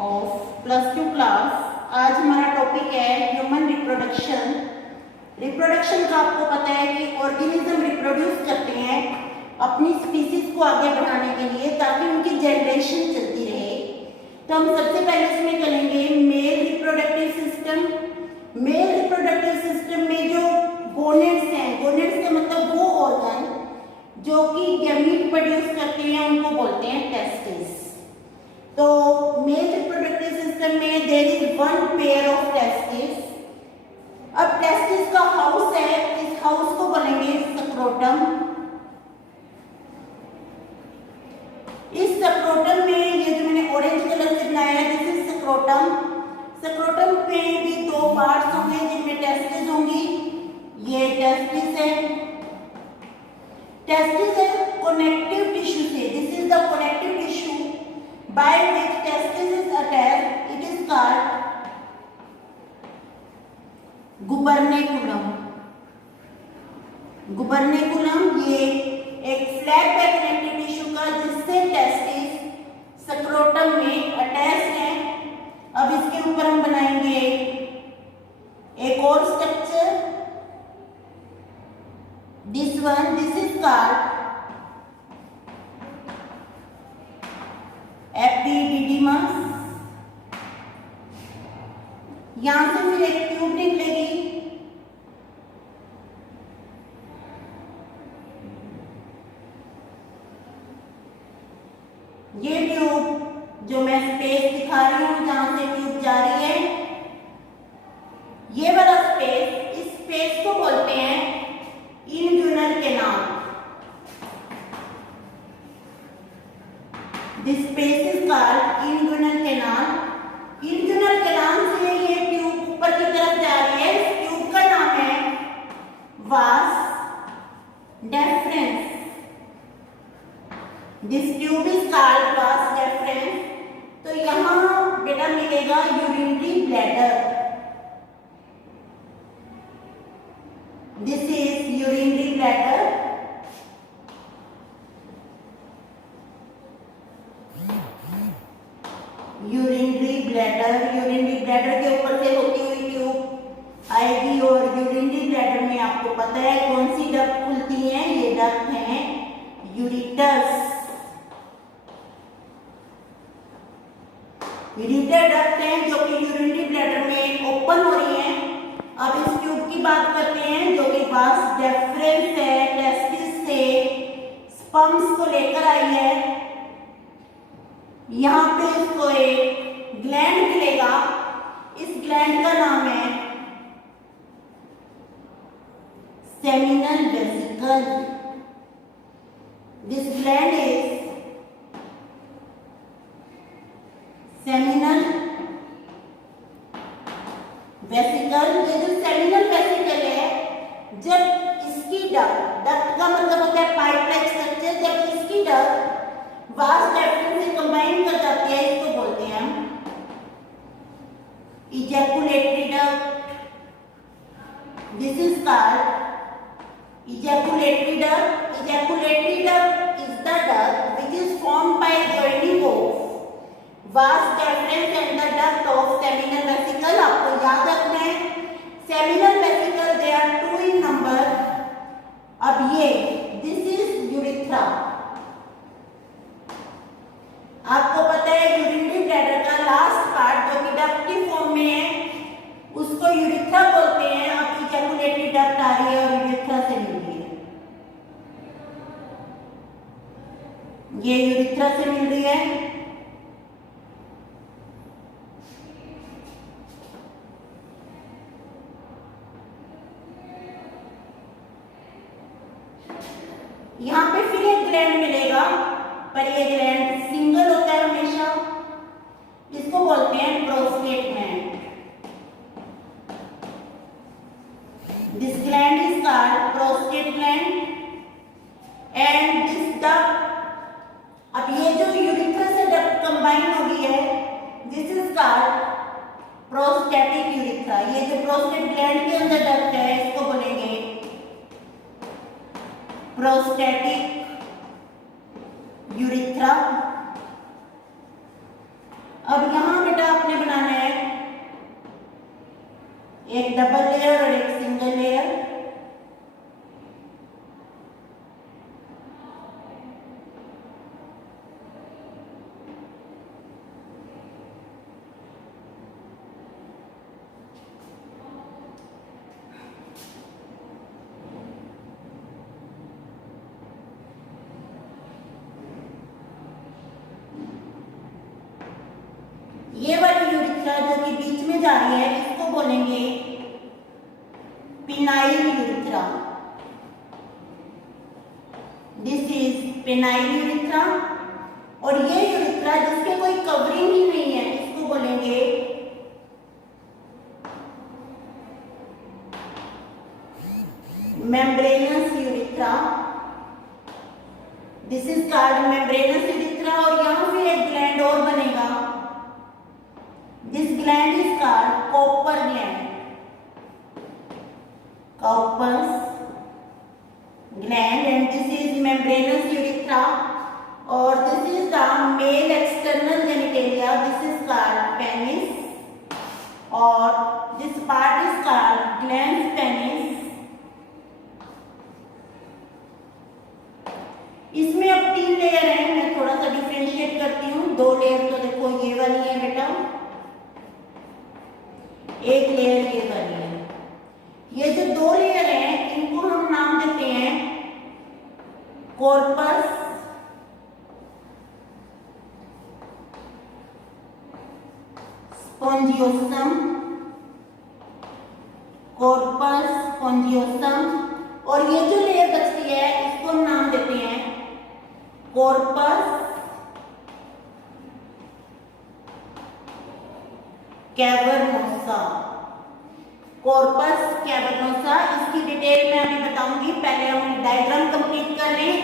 Of +2 class. आज हमारा topic है ह्यूमन रिप्रोडक्शन। रिप्रोडक्शन का आपको पता है कि ऑर्गेनिज्म रिप्रोड्यूस करते हैं अपनी स्पीसीज को आगे बढ़ाने के लिए ताकि उनकी जनरेशन चलती रहे। तो हम सबसे पहले इसमें करेंगे mail reproductive system. Mail reproductive system में जो गोनेड्स हैं, गोनेड्स का मतलब वो ऑर्गन जो कि गैमीट प्रोड्यूस करते हैं उनको बोलते हैं टेस्टिस। तो मेल रिप्रोडक्टिव सिस्टम में there is one pair of testis. अब टेस्टिस का हाउस है, इस हाउस को बोलेंगे स्क्रोटम। इस स्क्रोटम में ये जो मैंने ऑरेंज कलर से बनाया है दिस इज स्क्रोटम। स्क्रोटम में भी दो पार्ट्स होंगे जिनमें टेस्टिस होंगी। ये टेस्टिस है, टेस्टिस है कनेक्टिव टिश्यू से। This is the connective tissue by which testis is attached. It is called गुबर्नेकुलम। गुबर्नेकुलम ये एक फ्लैट बैक कनेक्टिव टिश्यू का जिससे टेस्टिस स्क्रोटम में अटैच है। अब इसके ऊपर हम बनाएंगे एक और structure. This is called epididymis. यहां से फिर एक ट्यूब निकलेगी। ये ट्यूब जो मैं स्पेस दिखा रही हूं जहां से ट्यूब जा रही है, ये वाला स्पेस, इस स्पेस को बोलते हैं इन्ग्यूनल canal. This space is called inguinal canal. Inguinal canal से ये ट्यूब ऊपर की तरफ जा रही है। इस ट्यूब का नाम है vas deferens. This tube is called vas deferens. तो यहाँ बेटा मिलेगा urinary bladder. This is urinary bladder. Urinary bladder के ऊपर से होती हुई ट्यूब आएगी और यूरिनरी ब्लैडर में आपको पता है कौन सी डक्ट खुलती है, ये डक्ट है यूरिटर्स। यूरिटर डक्ट है जो कि यूरिनरी ब्लैडर में ओपन हो रही है। अब इस ट्यूब की बात करते हैं जो कि वास डेफरेंस है, टेस्टिस से स्पर्म्स को लेकर आई है। यहाँ पे इसको एक ग्लैंड मिलेगा। इस ग्लैंड का नाम है seminal vesicle. This gland is seminal vesicle. ये जो सेमिनल वेसिकल है, जब इसकी डक्ट का मतलब होता है पाइप लाइक स्ट्रक्चर, जब इसकी डक्ट वास डेफरेंस से कंबाइन कर जाती है इसको बोलते हैं हम ejaculatory duct. This is called ejaculatory duct. Ejaculatory duct is the duct which is formed by joining of vas deferens and the duct of seminal vesicle. आपको याद रखना है seminal vesicle they are 2 in number. अब ये this is urethra. आपको पता है urinary bladder का लास्ट पार्ट जो कि डक्ट की फॉर्म में है उसको यूरिथ्रा बोलते हैं। अब इजैकुलेटरी डक्ट आ रही है और यूरिथ्रा से मिल रही है, ये यूरिथ्रा से मिल रही है। यहाँ पे फिर एक ग्लैंड मिलेगा पर ये ग्लैंड सिंगल होता है हमेशा। इसको बोलते हैं prostate gland. This gland is called prostate gland and this duct. अब ये जो यूरिथ्रा से डक्ट कंबाइन हो गई है this is called prostatic urethra. ये जो प्रोस्टेट ग्लैंड के अंदर डक्ट है इसको बोलेंगे प्रोस्टेटिक यूरिथ्रा। अब यहाँ एक डबल लेयर और एक सिंगल लेयर। ये वाली यूरिथ्रा जो कि बीच में जा रही है इसको बोलेंगे penile urethra. This is penile urethra. और ये यूरिथ्रा जिसके कोई कवरिंग ही नहीं है इसको बोलेंगे membranes urethra. This is called membranes urethra. और यहां फिर एक ग्लैंड और बनेगा। This gland is called Cowper gland. Cowper's gland, and this is membranous urethra. Or this is the male external genitalia. This is called penis. Or this part is called glans penis. इसमें अब 3 layer हैं। मैं थोड़ा सा differentiate करती हूँ। 2 layer तो देखो ये वाली है बेटा, एक लेयर ये वाली है। ये जो 2 लेयर हैं इनको हम नाम देते हैं कॉर्पस स्पोंजियोसम। कॉर्पस स्पोंजियोसम। और ये जो लेयर बचती है इसको हम नाम देते हैं कॉर्पस कैवर्नोसा। Corpus cavernosa. इसकी डिटेल मैं अभी बताऊंगी, पहले हम डायग्राम कंप्लीट कर लें।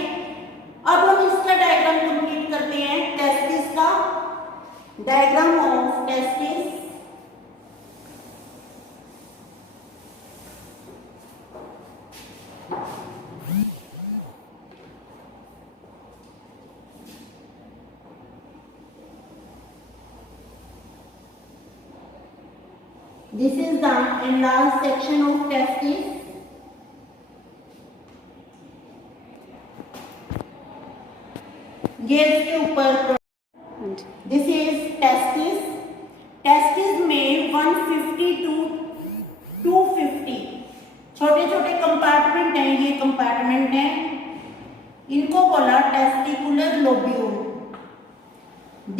अब हम इसका डायग्राम कंप्लीट करते हैं टेस्टिस का। Diagram of testis. This is the enlarged section of testis. ये इसके ऊपर This is testis. Testis में 150 to 250 छोटे छोटे कंपार्टमेंट हैं। ये कंपार्टमेंट हैं, इनको बोला testicular lobule.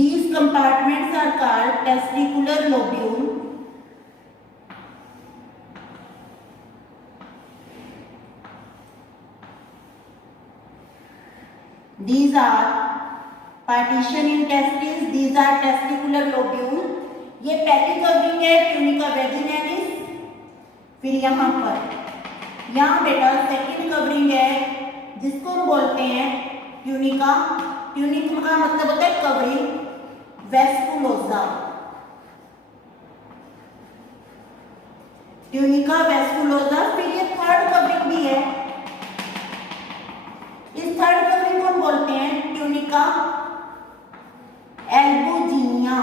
These compartments are called testicular lobule. These are partition in testis. These are testicular lobule. ये पहली कवरिंग है ट्यूनिका वैजिनैलिस। फिर यहाँ पर यहाँ बेटा सेकंड कवरिंग है जिसको हम बोलते हैं ट्यूनिका। ट्यूनिका का मतलब होता है कवरिंग वेस्कुलोसा। ट्यूनिका वेस्कुलोसा। फिर ये थर्ड कवरिंग भी है। इस थर्ड कवरिंग को हम बोलते हैं ट्यूनिका एल्बुजिनिया।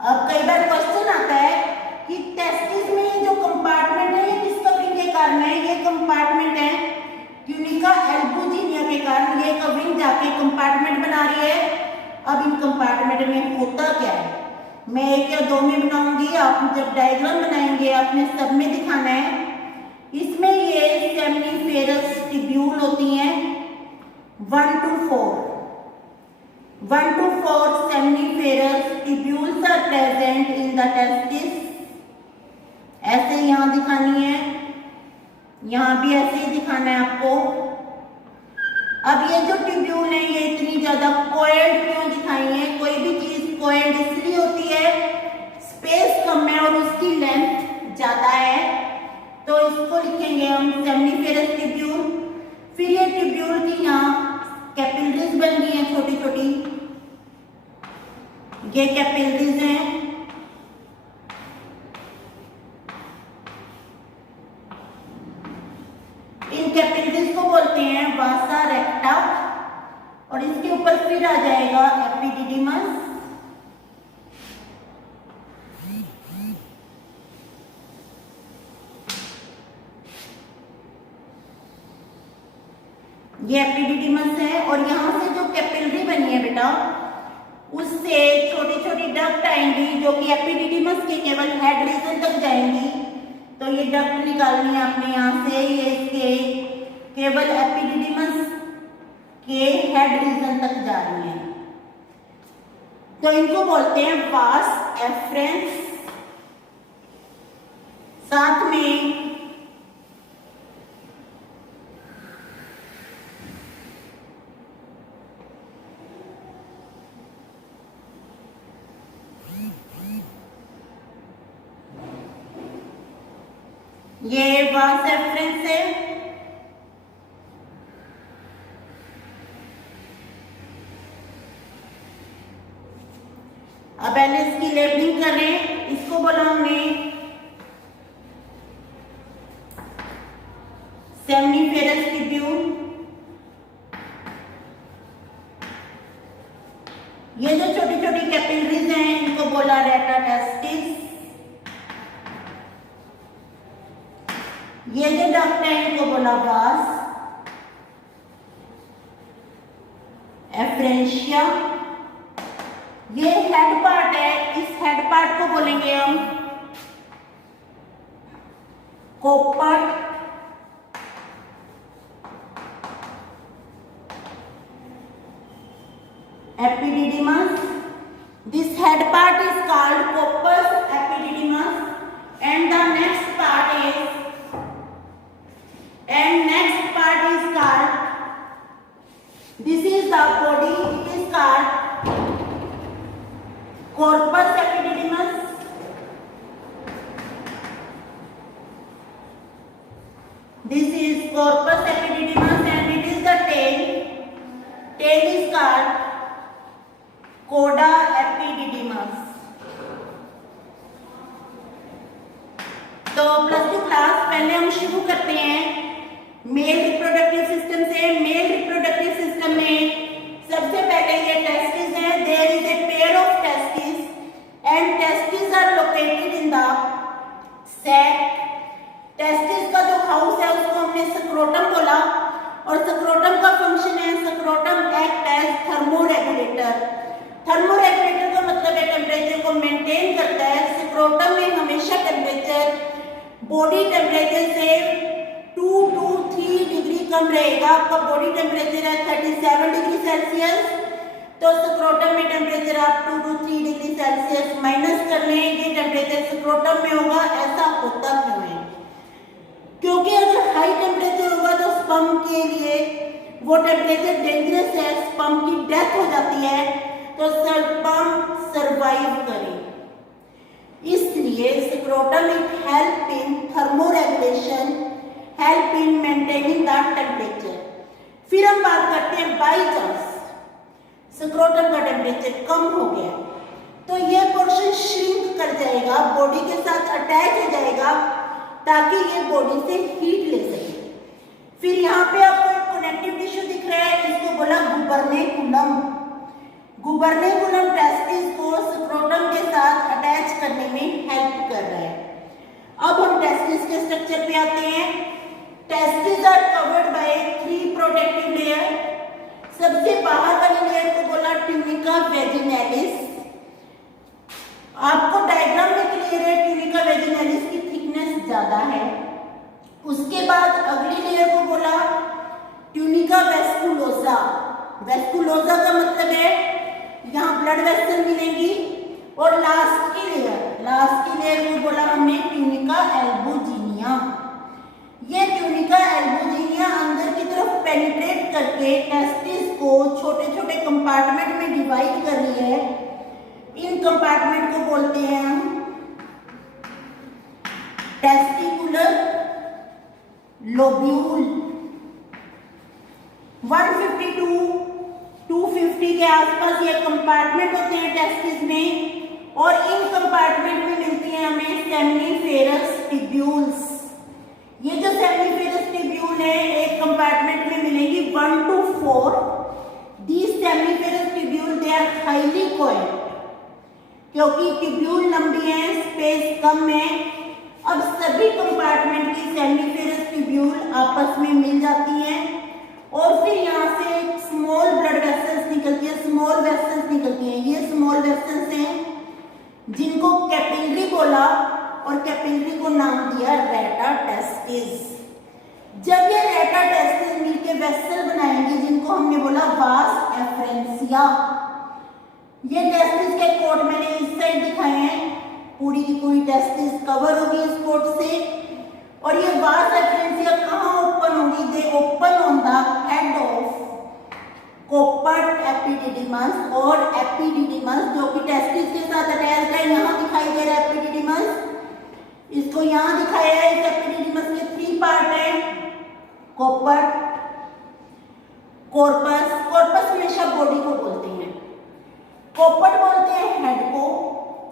अब कई बार क्वेश्चन आता है कि टेस्टिस में ये जो कंपार्टमेंट है ये किस कवरिंग के कारण है। ये कंपार्टमेंट है ट्यूनिका एल्बुजिनिया के कारण। ये कवरिंग जाके कंपार्टमेंट बना रही है। अब इन कंपार्टमेंट में होता क्या है मैं 1 या 2 में बनाऊंगी। आप जब डायग्राम बनाएंगे आपने सब में दिखाना है। इसमें ये सेमिनिफेरस ट्यूब्यूल होती हैं 1 to 4 seminiferous tubules are present in the testis. ऐसे यहाँ दिखानी है, यहाँ भी ऐसे ही दिखाना है आपको। अब ये जो ट्यूब्यूल है ये इतनी ज्यादा कोएड क्यों दिखाई है। कोई भी चीज कोएड इसलिए होती है स्पेस कम है और उसकी लेंथ ज्यादा है, तो इसको लिखेंगे हम सेमिनिफेरस ट्यूब्यूल। फिर ये ट्यूब्यूल की यहाँ कैपिलरीज बन गई हैं छोटी छोटी। ये कैपिलरीज हैं। इन कैपिलरीज को बोलते हैं वासा रेक्टा। और इसके ऊपर फिर आ जाएगा एपिडिडिमस। ये एपिडिडिमस है और यहाँ से जो कैपिलरी बनी है बेटा उससे छोटी छोटी डक्ट आएंगी जो कि एपिडिडिमस के केवल हेड रीजन तक जाएंगी। तो ये डक्ट निकालनी है आपने यहाँ से, ये इसके केवल एपिडिडिमस के हेड रीजन तक जा रही है। तो इनको बोलते हैं वास एफरेंस। साथ में ये वास एफरेंस है। अब पहले इसकी लेबलिंग कर रहे हैं। इसको बोला हमने सेमनीफेरस ट्यूब्यूल। ये जो छोटी छोटी कैपिलरीज हैं इनको बोला रेटा टेस्टिस। ये जो डक्ट है इनको बोला वास एफरेंशिया। ये हेड पार्ट है, इस हेड पार्ट को बोलेंगे हम कोपर। epididymis. This head part is called corpus epididymis, and the next part is called, this is the body, it is called corpus epididymis. This is corpus epididymis and it is the tail. Tail is called cauda epididymis. तो plus two class पहले हम शुरू करते हैं male reproductive system से। Male reproductive system में सबसे पहले ये टेस्टिस है। There is a pair of testis and testis are located in the sac. Testis का जो हाउस है उसको हमने स्क्रोटम बोला और स्क्रोटम का फंक्शन है, scrotum act as thermoregulator. Thermoregulator का मतलब है टेम्परेचर को मेंटेन करता है। स्क्रोटम में हमेशा टेम्परेचर बॉडी टेम्परेचर से 2 to 3 डिग्री कम रहेगा। आपका बॉडी टेम्परेचर है 37 डिग्री सेल्सियस, तो स्क्रोटम में टेम्परेचर आप 2 to 3 डिग्री सेल्सियस माइनस कर लें, ये टेम्परेचर स्क्रोटम में होगा। ऐसा होता क्यों है? क्योंकि अगर हाई टेम्परेचर होगा तो स्पर्म के लिए वो टेम्परेचर डेंजरस है, स्पर्म की डेथ हो जाती है, तो स्पर्म सरवाइव करे। इसलिए scrotum it help in thermoregulation, help in maintaining the temperature. फिर हम बात करते हैं बाई चांस स्क्रोटम का टेम्परेचर कम हो गया तो ये पोर्शन श्रिंक कर जाएगा, बॉडी के साथ अटैच हो जाएगा ताकि ये बॉडी से हीट ले सके। फिर यहाँ पे आपको एक कनेक्टिव टिश्यू दिख रहा है, इसको बोला गुबर्नेकुलम। गुबर्नेकुलम टेस्टिस को स्क्रोटम के साथ अटैच करने में हेल्प कर रहा है। अब हम टेस्टिस के स्ट्रक्चर पे आते हैं। Testis are covered by 3 protective layer. सबसे बाहर वाली लेयर को बोला ट्यूनिका वेजिनैलिस। आपको डायग्राम में क्लियर है, ट्यूनिका वेजिनैलिस की थिकनेस ज्यादा है। उसके बाद अगली लेयर को बोला ट्यूनिका वेस्कुलोसा। वेस्कुलोसा का मतलब है यहाँ ब्लड वेसल मिलेंगी। और लास्ट की लेयर को बोला हमने ट्यूनिका एल्बुजिनिया। ये ट्यूनिका एल्बुजिनिया अंदर की तरफ पेनिट्रेट करके टेस्टिस को छोटे छोटे कंपार्टमेंट में डिवाइड कर रही है। इन कंपार्टमेंट को बोलते हैं हम टेस्टिकुलर लोब्यूल। 152-250 के आसपास ये कंपार्टमेंट होते हैं टेस्टिस में, और इन कंपार्टमेंट में मिलती हैं हमें सेमनीफेरस ट्यूब्यूल्स। ये जो सेमनीफेरस ट्यूब्यूल है एक कंपार्टमेंट में मिलेगी 1 to 4। These seminiferous tubule they are highly coiled, क्योंकि ट्यूब्यूल लंबी है, स्पेस कम है। अब सभी कंपार्टमेंट की सेमनीफेरस ट्यूब्यूल आपस में मिल जाती हैं और फिर यहाँ से स्मॉल ब्लड वेसल्स निकलती है, स्मॉल वेसल्स निकलती हैं। ये स्मॉल वेसल्स हैं जिनको कैपिलरी बोला और कैपिलरी को नाम दिया रेटा टेस्टिस। जब ये रेटा टेस्टिस मिलके वेसल बनाएंगे जिनको हमने बोला वास एफरेंसिया। ये टेस्टिस के कोट मैंने इस साइड दिखाए हैं, पूरी की पूरी टेस्टिस कवर होगी इस कोट से। और ये वास एफरेंसिया कहाँ ओपन होगी? They open on the head of caput epididymis और एपिडिडिमस जो कि टेस्टिस के साथ अटैच्ड है। यहाँ दिखाई दे रहा है एपिडिडिमस, इसको यहाँ दिखाया है। इस एपिडिडिमस के 3 पार्ट हैं, कोपर्ट, कॉर्पस। कॉर्पस हमेशा बॉडी को बोलते हैं, कोपर्ट बोलते हैं हेड को,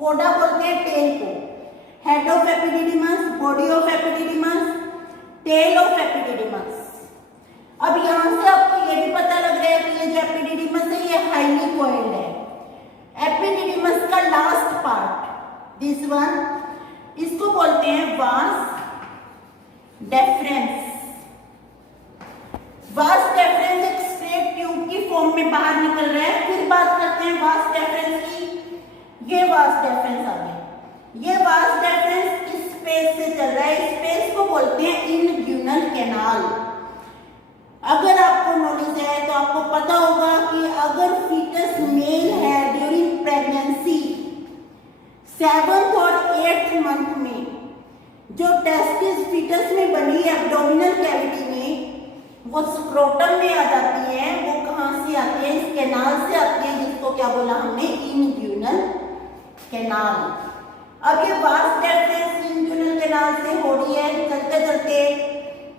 कोडा बोलते हैं टेल को। Head of epididymis, body of epididymis, tail of epididymis. अब यहाँ से आपको ये भी पता लग रहा है कि ये जो एपिडिडिमस है ये हाईली कॉइल्ड है। एपिडिडिमस का लास्ट पार्ट दिस वन, इसको बोलते हैं वास डेफरेंस। वास डेफरेंस एक स्ट्रेट ट्यूब की फॉर्म में बाहर निकल रहा है। फिर बात करते हैं वास डेफरेंस की। ये वास डेफरेंस आ गया। ये वास डेफरेंस इस स्पेस से चल रहा है, स्पेस को बोलते हैं इन्ग्यूनल कैनाल। अगर आपको नॉलेज है तो आपको पता होगा कि अगर फीटस मेल है ड्यूरिंग प्रेगनेंसी 7th और 8th मंथ में, जो टेस्टिस फीटस में बनी एब्डोमिनल कैविटी में, वो स्क्रोटम में आ जाती है। वो कहाँ से आती है? इस कैनाल से आती है, जिसको क्या बोला हमने? इन्ग्यूनल कैनाल। अब ये वास डेफरेंस इन्ग्यूनल कैनाल से हो रही है, चलते चलते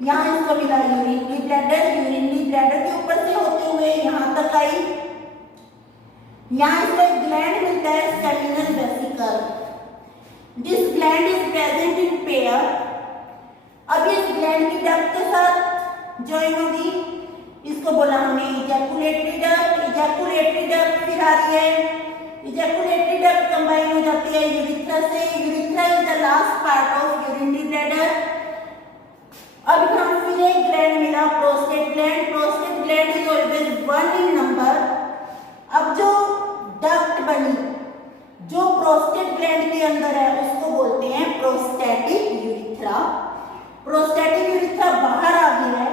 यहाँ इसको मिला यूरिनरी ब्लैडर, यूरिनरी ब्लैडर के ऊपर से होते हुए यहाँ तक आई। यहाँ इसको एक ग्लैंड मिलता है seminal vesicle. This gland is present in pair. अब इस ग्लैंड की डक्ट के साथ ज्वाइन होगी, इसको बोला हमने इजैकुलेटरी डक्ट। इजैकुलेटरी डक्ट फिर आ रही है, इजैकुलेटरी डक्ट कंबाइन हो जाती है यूरिथ्रा से। Urethra is the last part of urinary bladder. अब हम फिर एक ग्लैंड मिला, prostate gland. Prostate gland is always 1 in number. अब जो डक्ट बनी जो प्रोस्टेट ग्लैंड के अंदर है उसको बोलते हैं प्रोस्टैटिक यूरिथ्रा। प्रोस्टैटिक यूरिथ्रा बाहर आ गया है,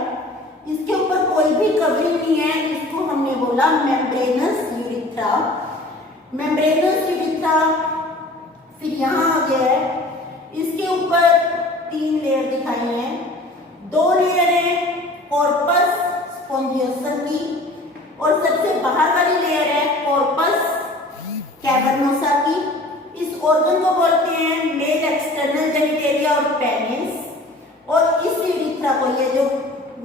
इसके ऊपर कोई भी कवरिंग नहीं है, इसको हमने बोला मेम्ब्रेनस यूरिथ्रा। मेम्ब्रेनस यूरिथ्रा फिर यहाँ आ गया है, इसके ऊपर 3 लेयर दिखाई हैं। 2 लेयर है कॉर्पस स्पोंजियोसम की, और सबसे बाहर वाली लेयर है कॉर्पस कैवर्नोसा की। इस ऑर्गन को बोलते हैं मेल एक्सटर्नल जेनिटेलिया और पेनिस। और इस यूरिथ्रा को, ये जो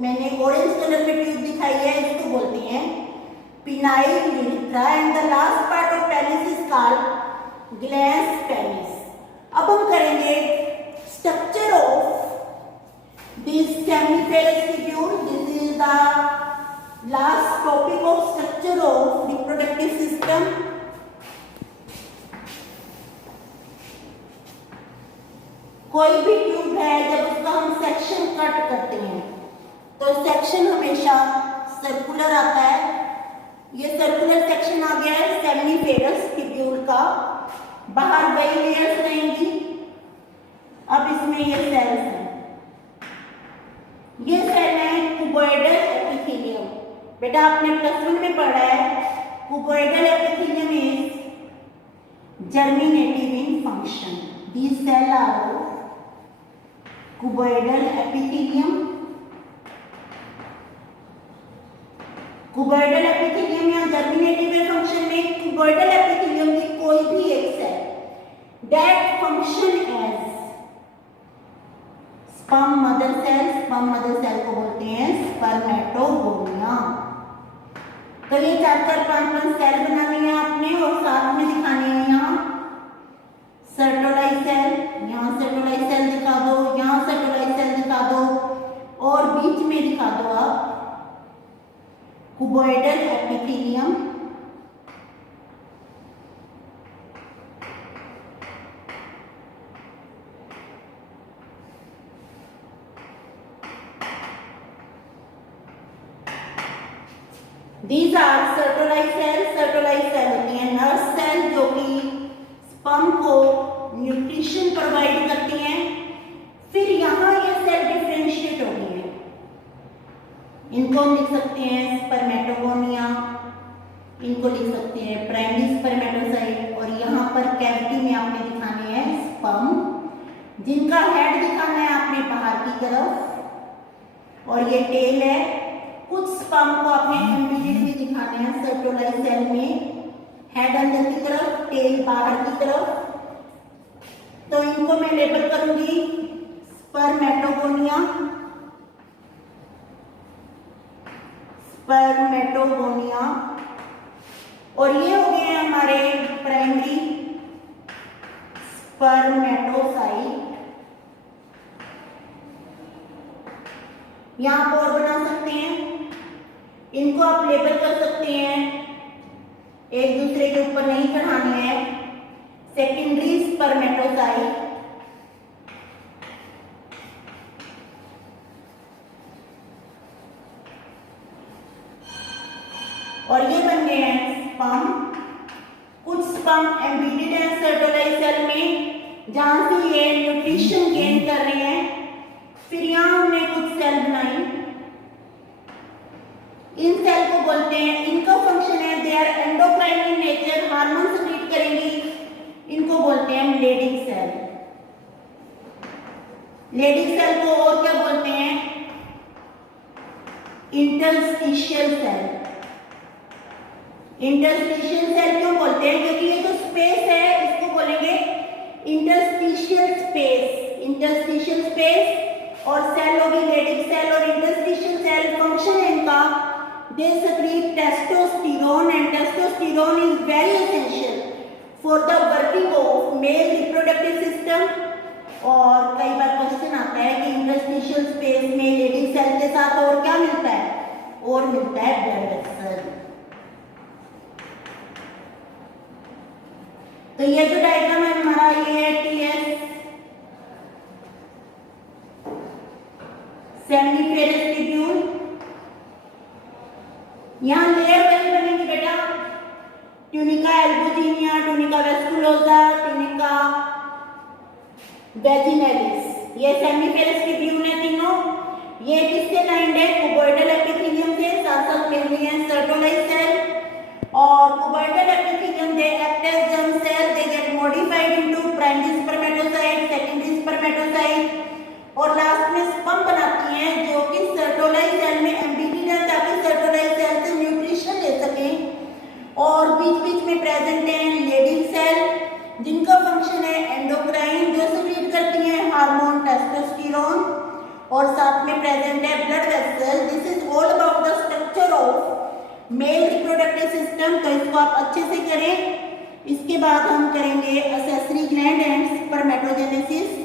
मैंने ऑरेंज कलर में ट्यूब दिखाई है, इसको बोलते हैं penile urethra. And the last part of penis is called glans penis. अब हम करेंगे structure of this seminiferous tubule. This is the last topic of structure of reproductive system. कोई भी ट्यूब है जब उसका हम सेक्शन कट करते हैं तो सेक्शन हमेशा सर्कुलर आता है। ये सर्कुलर सेक्शन आ गया है सेमिनिफेरस ट्यूब्यूल का। बाहर वही लेयर्स रहेंगी। अब इसमें ये सेल्स हैं, ये सेल है कुबोइडल एपिथेलियम। बेटा आपने +1 में पढ़ा है cuboidal epithelium is germinative in function. These cells are cuboidal epithelium. Cuboidal epithelium या जर्मिनेटिव फंक्शन में कुबोइडल एपिथेलियम की कोई भी एक cell that function as sperm mother cell. Sperm mother cell को बोलते हैं स्पर्मेटोगोनिया। तो ये 4-4, 5-5 सेल बनानी है आपने और साथ में दिखानी है यहाँ सर्टोलाई सेल। यहाँ सर्टोलाई सेल दिखा दो, यहाँ सर्टोलाई सेल दिखा दो, और बीच में दिखा दो आप cuboidal epithelium. These are Sertoli's cell. Sertoli's cell होती है नर्व सेल जो कि स्पर्म को न्यूट्रिशन प्रोवाइड करती हैं। फिर यहाँ ये सेल डिफरेंशिएट होती हैं। इनको हम लिख सकते हैं स्पर्मेटोगोनिया, इनको लिख सकते हैं प्राइमरी स्पर्मेटोसाइट, और यहाँ पर कैविटी में आपने दिखाने हैं स्पर्म, जिनका हेड दिखाना है आपने बाहर की तरफ, और ये टेल है। कुछ स्पर्म को आपने एम्बेडेड भी दिखाने हैं सर्टोलाइज सेल में, हेड अंदर की तरफ, टेल बाहर की तरफ। तो इनको मैं लेबल करूंगी स्पर्मेटोगोनिया, स्पर्मेटोगोनिया, और ये हो गए हमारे प्राइमरी स्पर्मेटोसाइट। यहां पर और बना सकते हैं, इनको आप लेबल कर सकते हैं, एक दूसरे के ऊपर नहीं चढ़ाने हैं। सेकेंडरी स्पर्मेटोसाइट, और ये बन गए हैं स्पर्म। कुछ स्पर्म एम्बेडेड है सर्टोलाइज सेल में, जहां से ये न्यूट्रिशन गेन कर रहे हैं। फिर यहां हमने कुछ सेल बनाई, इन सेल को बोलते हैं, इनका फंक्शन है they are endocrine in nature, hormone secrete करेंगी, इनको बोलते हैं लेडिंग सेल। लेडिंग सेल को और क्या बोलते हैं? Interstitial cell. इंटरस्टिशियल सेल क्यों बोलते हैं? क्योंकि ये जो स्पेस है इसको बोलेंगे इंटरस्टिशियल स्पेस। इंटरस्टिशियल स्पेस और सेल होगी लेडिंग सेल, और इंटरस्टिशियल सेल फंक्शन है इनका, they secrete testosterone, and testosterone is very essential for the working of male reproductive system. और कई बार क्वेश्चन आता है कि इंटरस्टिशियल स्पेस में लेडिंग सेल के साथ और क्या मिलता है? और मिलता है ब्लड वेसल। तो ये जो डायग्राम है हमारा, ये है टीएस सेमिनिफेरस ट्यूब्यूल। यहाँ लेयर वाइज बनेगी बेटा, ट्यूनिका एल्बुजिनिया, ट्यूनिका वेस्कुलोसा, ट्यूनिका वेजिनलिस। ये सेमिनिफेरस ट्यूब्यूल है तीनों। ये किससे लाइंड है? कुबॉइडल एपिथेलियम से, साथ साथ मिल रही है सर्टोलाइज सेल। और cuboidal epithelium they act as germ cell, they get modified into primary spermatocyte, secondary spermatocyte, और लास्ट में स्पर्म बनाती हैं जो कि सर्टोलाइज सेल में एम्बेडेड है, ताकि सर्टोलाइज सेल से न्यूट्रिशन ले सकें। और बीच बीच में प्रेजेंट है लेडिंग सेल, जिनका फंक्शन है एंडोक्राइन, जो सीक्रेट करती हैं हार्मोन टेस्टोस्टेरोन, और साथ में प्रेजेंट है blood vessel. This is all about the structure of male reproductive system. तो इसको आप अच्छे से करें। इसके बाद हम करेंगे एक्सेसरी ग्लैंड एंड स्पर्मेटोजेनेसिस।